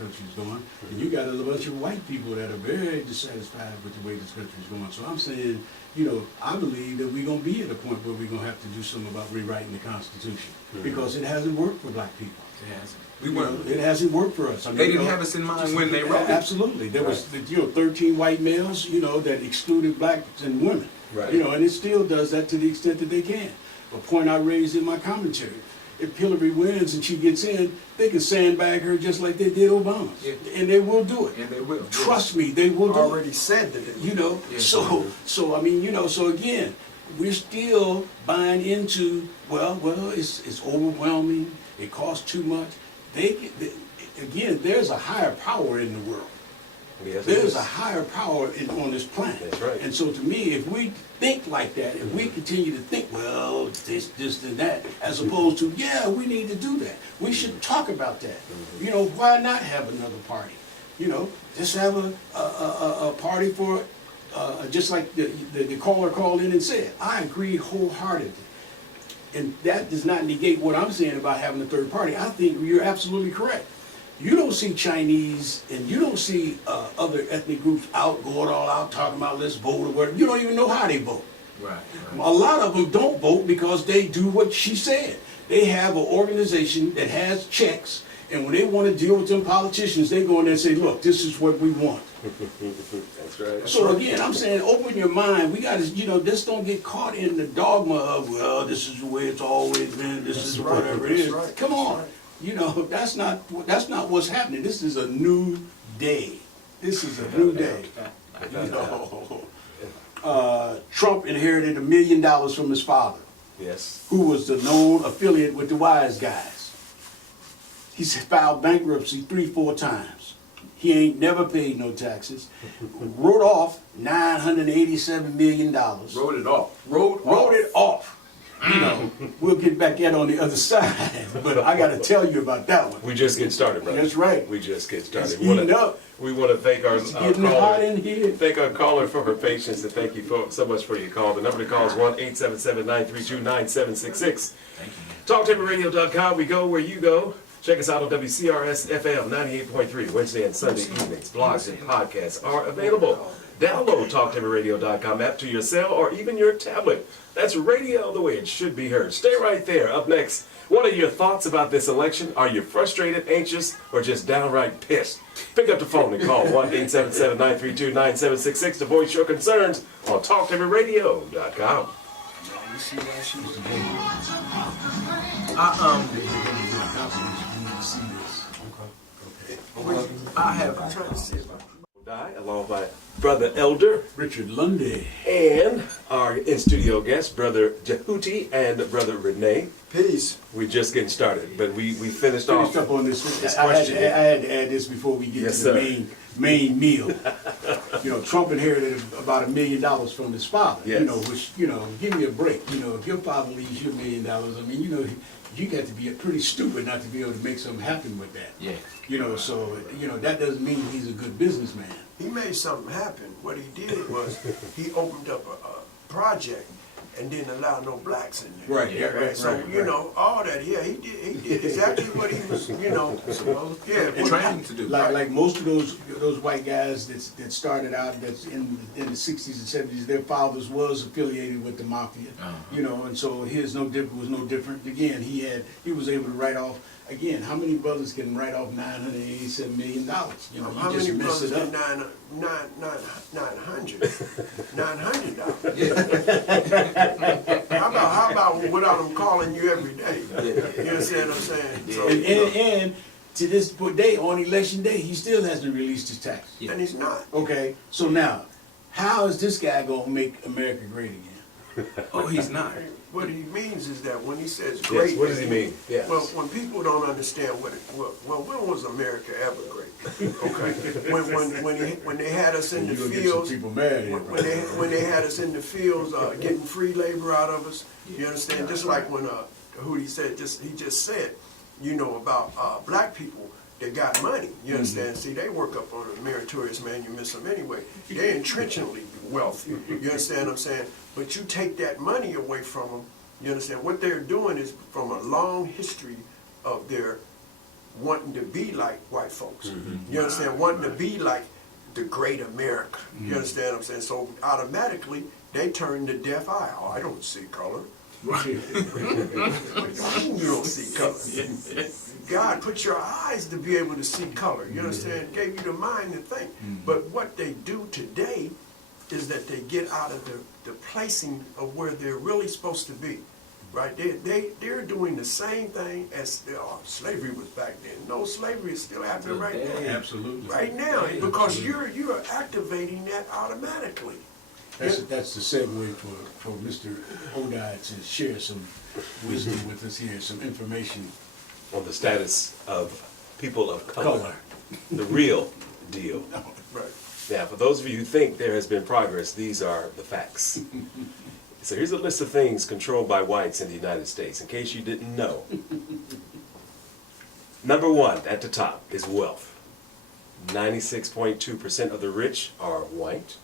country is going, and you got a bunch of white people that are very dissatisfied with the way this country is going. So I'm saying, I believe that we're going to be at a point where we're going to have to do something about rewriting the Constitution, because it hasn't worked for black people. It hasn't. It hasn't worked for us. I mean, They didn't have us in mind when they wrote it. Absolutely. There was 13 white males, that excluded blacks and women. Right. And it still does that to the extent that they can. A point I raised in my commentary. If Hillary wins and she gets in, they can sandbag her just like they did Obama. Yeah. And they will do it. And they will. Trust me, they will do Already it. said that they Yeah. So I mean, so again, we're still buying into, it's overwhelming, it costs too much. Again, there's a higher power in the world. Yes, it There's is. a higher power on this planet. That's right. And so to me, if we think like that, if we continue to think, this and that, as opposed to, we need to do that. We should talk about that. Why not have another party? Just have a party for, just like the caller called in and said, I agree wholeheartedly. And that does not negate what I'm saying about having a third party. I think you're absolutely correct. You don't see Chinese and you don't see other ethnic groups going all out talking about let's vote or whatever. You don't even know how they vote. Right. A lot of them don't vote because they do what she said. They have an organization that has checks, and when they want to deal with them politicians, they go in there and say, look, this is what we want. That's right. So again, I'm saying open your mind. We got to, just don't get caught in the dogma of, this is the way it's always been, this is whatever it is. right. Come on. That's not what's happening. This is a new day. This is a new day. Trump inherited $1 million from his father, Yes. who was the known affiliate with the wise guys. He's filed bankruptcy 3-4 times. He ain't never paid no taxes. Wrote off $987 million. Wrote it off. Wrote it off. We'll get back at on the other side, but I got to tell you about that one. We just get started, brother. That's right. We just get started. It's heating up. We want to thank our Getting hot caller. in here. Thank our caller for her patience, and thank you so much for your call. The number to call is 1-877-932-9766. Thank you. TalkTiverRadio.com. We go where you go. Check us out on WCRS FM 98.3 Wednesday and Sunday evenings. Blogs and podcasts are available. Download TalkTiverRadio.com app to your cell or even your tablet. That's radio the way it should be heard. Stay right there. Up next, what are your thoughts about this election? Are you frustrated, anxious, or just downright pissed? Pick up the phone and call 1-877-932-9766 to voice your concerns on TalkTiverRadio.com. I have. Along with Brother Elder Richard Lundy. and our in-studio guests, Brother Jehuti and Brother Renee. Peace. We're just getting started, but we finished Finished off. up on this. I question. had to add this before we get Yes, to the sir. main meal. Trump inherited about $1 million from his father. Yes. Which give me a break. If your father leaves you $1 million, I mean, you got to be pretty stupid not to be able to make something happen with that. Yeah. So that doesn't mean he's a good businessman. He made something happen. What he did was he opened up a project and didn't allow no blacks in there. Right, yeah, right, So right. all that, he did exactly what he was, supposed Trained to do. Like most of those white guys that started out that's in the 60s and 70s, their fathers was affiliated with the mafia, and so his was no different. Again, he was able to write off. Again, how many brothers can write off $987 million? How You many just mess brothers it did up. $900? How about without them calling you every day? You understand what I'm saying? So, And to this day, on election day, he still hasn't released his tax. and he's not. Okay, so now, how is this guy gonna make America great again? Oh, he's not. What he means is that when he says Yes, great, what does he mean? Yes. Well, when people don't understand when was America ever great? Okay, when they had us in the You're gonna get some fields, people mad here, bro. when they had us in the fields, getting free labor out of us. You understand? Just like when he just said, about black people that got money. You understand? See, they work up on a meritorious man. You miss them anyway. They're entrenchingly wealthy. You understand what I'm saying? But you take that money away from them. You understand? What they're doing is from a long history of their wanting to be like white folks. You understand? Wanting to be like the great America. You understand what I'm saying? So automatically they turn the deaf eye. Oh, I don't see color. What do you mean you don't see color? God put your eyes to be able to see color. You understand? Gave you the mind to think. But what they do today is that they get out of the placing of where they're really supposed to be. Right? They're doing the same thing as slavery was back then. No, slavery is still happening right now. Absolutely. Right now, because you're activating that automatically. That's the segue for Mr. Odai to share some wisdom with us here, some information. On the status of people of color. Color. The real deal. Right. Now, for those of you who think there has been progress, these are the facts. So here's a list of things controlled by whites in the United States, in case you didn't know. Number one at the top is wealth. 96.2% of the rich are white.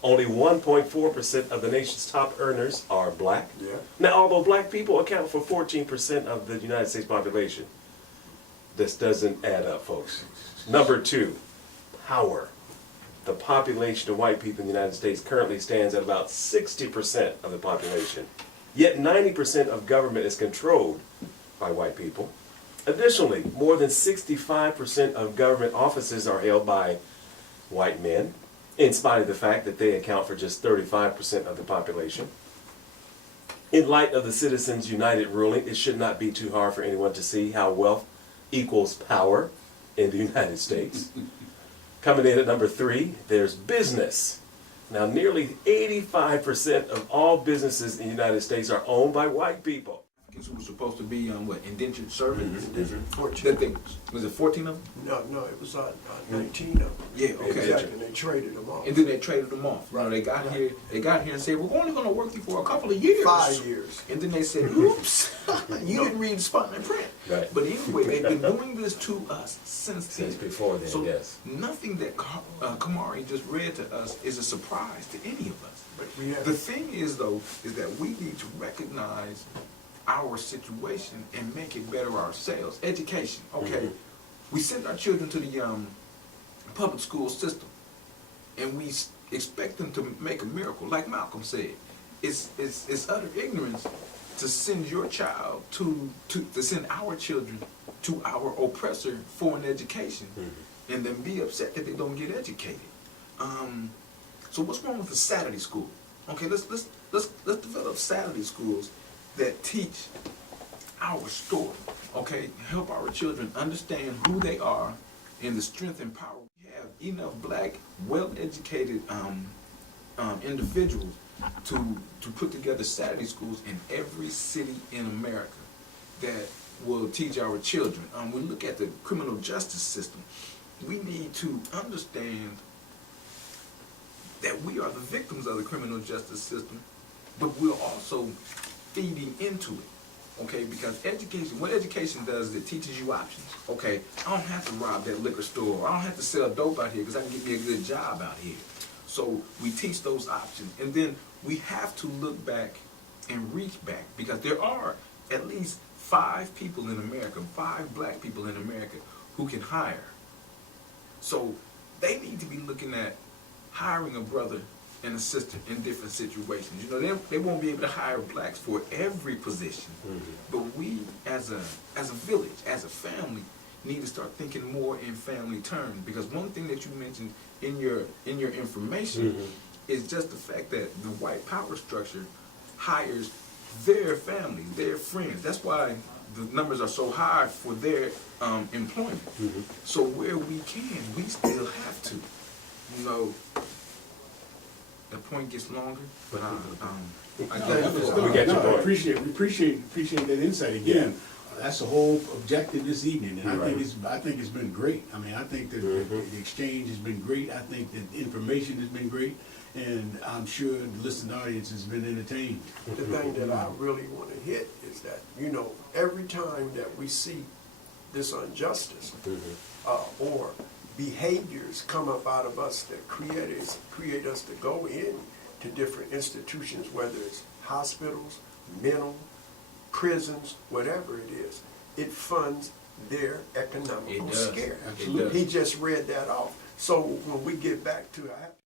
Only 1.4% of the nation's top earners are black. Yeah. Now, although black people account for 14% of the United States population, this doesn't add up, folks. Number two, power. The population of white people in the United States currently stands at about 60% of the population. Yet 90% of government is controlled by white people. Additionally, more than 65% of government offices are held by white men, in spite of the fact that they account for just 35% of the population. In light of the Citizens United ruling, it should not be too hard for anyone to see how wealth equals power in the United States. Coming in at number three, there's business. Now, nearly 85% of all businesses in the United States are owned by white people. Who were supposed to be indentured servants. Different 14. That thing, was it 14 of them? No, it was 19 of them. Yeah, okay. Exactly, and they traded them off. And then they traded them off. Right. They got here and said, we're only going to work you for a couple of years. 5 years. And then they said, oops, you didn't read the spot in print. Right. But anyway, they've been doing this to us since before then, so yes. Nothing that Kamari just read to us is a surprise to any of us. But we have The thing is, though, is that we need to recognize our situation and make it better ourselves. Education, okay. We send our children to the public school system, and we expect them to make a miracle. Like Malcolm said, it's utter ignorance to send your child to send our children to our oppressor for an education, and then be upset that they don't get educated. So what's wrong with the Saturday school? Okay, let's develop Saturday schools that teach our story, okay? Help our children understand who they are and the strength and power. We have enough black, well-educated individuals to put together Saturday schools in every city in America that will teach our children. We look at the criminal justice system. We need to understand that we are the victims of the criminal justice system, but we're also feeding into it, okay? Because education, what education does is it teaches you options, okay? I don't have to rob that liquor store. I don't have to sell dope out here because I can get me a good job out here. So we teach those options, and then we have to look back and reach back, because there are at least 5 people in America, 5 black people in America who can hire. So they need to be looking at hiring a brother and a sister in different situations. You know, they won't be able to hire blacks for every position, but we as a village, as a family, need to start thinking more in family terms. Because one thing that you mentioned in your information is just the fact that the white power structure hires their family, their friends. That's why the numbers are so high for their employment. So where we can, we still have to, you know. The point gets longer, but I get We got your point. We appreciate that insight again. That's the whole objective this evening, and I think it's been great. I mean, I think that the exchange has been great. I think that the information has been great, and I'm sure the listening audience has been entertained. The thing that I really want to hit is that, you know, every time that we see this injustice or behaviors come up out of us that create us to go in to different institutions, whether it's hospitals, mental, prisons, whatever it is, it funds their economical It does. scare. Absolutely. He just read that off. So when we get back to